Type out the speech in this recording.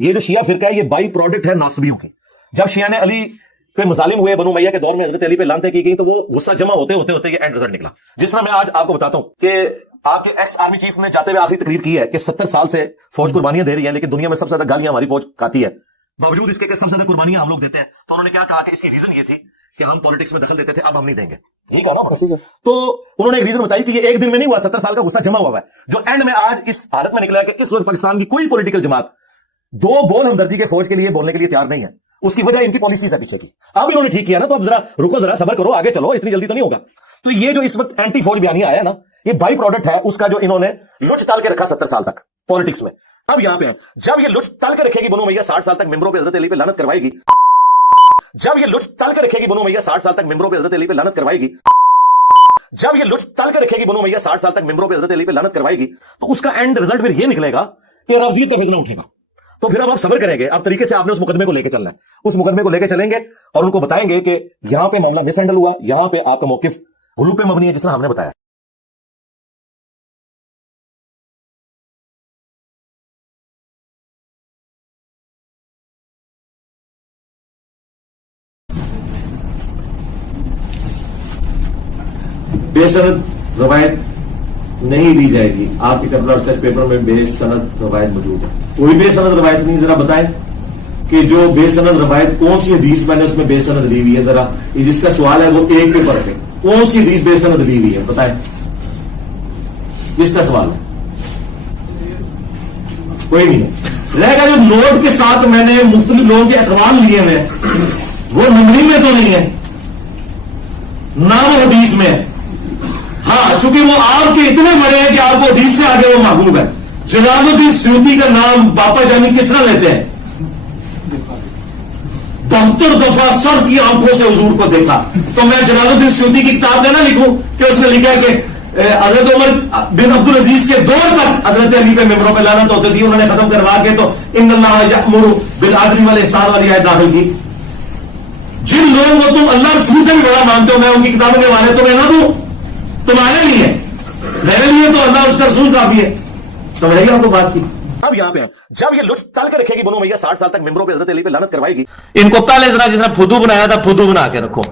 ये जो शिया फिरका है ये बाई प्रोडक्ट है नासबियों की। जब शिया ने अली पे मुजालिम हुए, बनु मैया के दौर में हजरत अली पे लानतें की गई, तो वो गुस्सा जमा होते होते होते ये एंड रिजल्ट निकला। जिस तरह मैं आज आपको बताता हूं कि आपके एक्स आर्मी चीफ ने जाते हुए आखिरी तकरीर की है कि 70 साल से फौज कुर्बानियां दे रही है, लेकिन दुनिया में सबसे ज्यादा गालियां हमारी फौज खाती है, बावजूद इसके सबसे ज्यादा कुर्बानियां हम लोग देते हैं। तो उन्होंने क्या कहा कि इसकी रीजन ये थी कि हम पॉलिटिक्स में दखल देते थे, अब हम नहीं देंगे। यही कहा ना। तो उन्होंने एक रीजन बताई कि ये एक दिन में नहीं हुआ, 70 साल का गुस्सा जमा हुआ है, जो एंड में आज इस हालत में निकला कि इस वक्त पाकिस्तान की कोई पॉलिटिकल जमात दो बोल हमदर्दी के फौज के लिए बोलने के लिए तैयार नहीं है। उसकी वजह इनकी पॉलिसीज है पीछे की। अब इन्होंने ठीक किया ना, तो अब जरा रुको, जरा सब्र करो, आगे चलो, इतनी जल्दी तो नहीं होगा। तो ये जो इस वक्त एंटी फौज बयानिया आया ना, ये बाई प्रोडक्ट है उसका जो इन्होंने लुच ताल के रखा 70 साल तक पॉलिटिक्स में। अब यहां पे है, जब ये लुच ताल के रखेगी बनु मैया 60 साल तक मेंबरों पे हजरत अली पे लानत करवाएगी, जब ये लुच ताल के रखेगी बनु मैया 60 साल तक मेंबरों पे हजरत अली पे लानत करवाएगी, जब ये लुच ताल के रखेगी बनु मैया 60 साल तक मेंबरों पे हजरत अली पे लानत करवाएगी, तो उसका एंड रिजल्ट फिर ये निकलेगा कि रफजियत का फितना उठेगा। तो फिर अब आप सब्र करेंगे, अब तरीके से आपने उस मुकदमे को लेकर चलना है, उस मुकदमे को लेकर चलेंगे और उनको बताएंगे कि यहां पे मामला मिसहैंडल हुआ, यहां पे आपका मौकिफ हुलूब पे मबनी है, जिस तरह हमने बताया। बेसनद रवायत नहीं दी जाएगी। आपके कर्नल रिसर्च पेपर में बेसनद रवायत मौजूद है, कोई बेसनद रवायत नहीं। जरा बताएं कि जो बेसनद रवायत कौन सी हदीस मैंने उसमें बेसनद दी हुई है, जरा ये जिसका सवाल है वो एक पेपर रखे, कौन सी हदीस बेसनद दी हुई है बताएं, जिसका सवाल है कोई नहीं है। रहेगा जो नोट के साथ मैंने मुख्तलिफ लोगों के अखबार लिए हुए वो नंबरी में तो नहीं है ना, वो हदीस में है। हाँ, चूंकि वो आपके इतने बड़े हैं कि आपको हदीस से आगे वो महबूब है। जलालुद्दीन सूती का नाम बापा जानी किस तरह लेते हैं? 72 दफा सर की आंखों से हुजूर को देखा। तो मैं जलालुद्दीन सूती की किताब में ना लिखूं कि उसने लिखा है कि हजरत उमर बिन अब्दुल अजीज के दौर तक हजरत अली पे मेंबरों पे लानत होती थी, उन्होंने खत्म करवा के तो इन्नल्लाह यअमुरु बिल अदली वल इहसान वाली आयत दाखिल की। जिन लोगों को तुम अल्लाह रसूल से भी बड़ा मानते हो, मैं उनकी किताबों के हवाले तुम्हें ना दूं, तुम्हारे लिए, मेरे लिए तो अल्लाह उसका रसूल काफी है। समझेगा आपको बात की। अब यहां पे है, जब ये लुच तल के रखेगी बनु मैया 60 साल तक मेंबरों पे हजरत अली पे लानत करवाएगी। इनको पहले जरा जिसने फुदू बनाया था फुदू बना के रखो।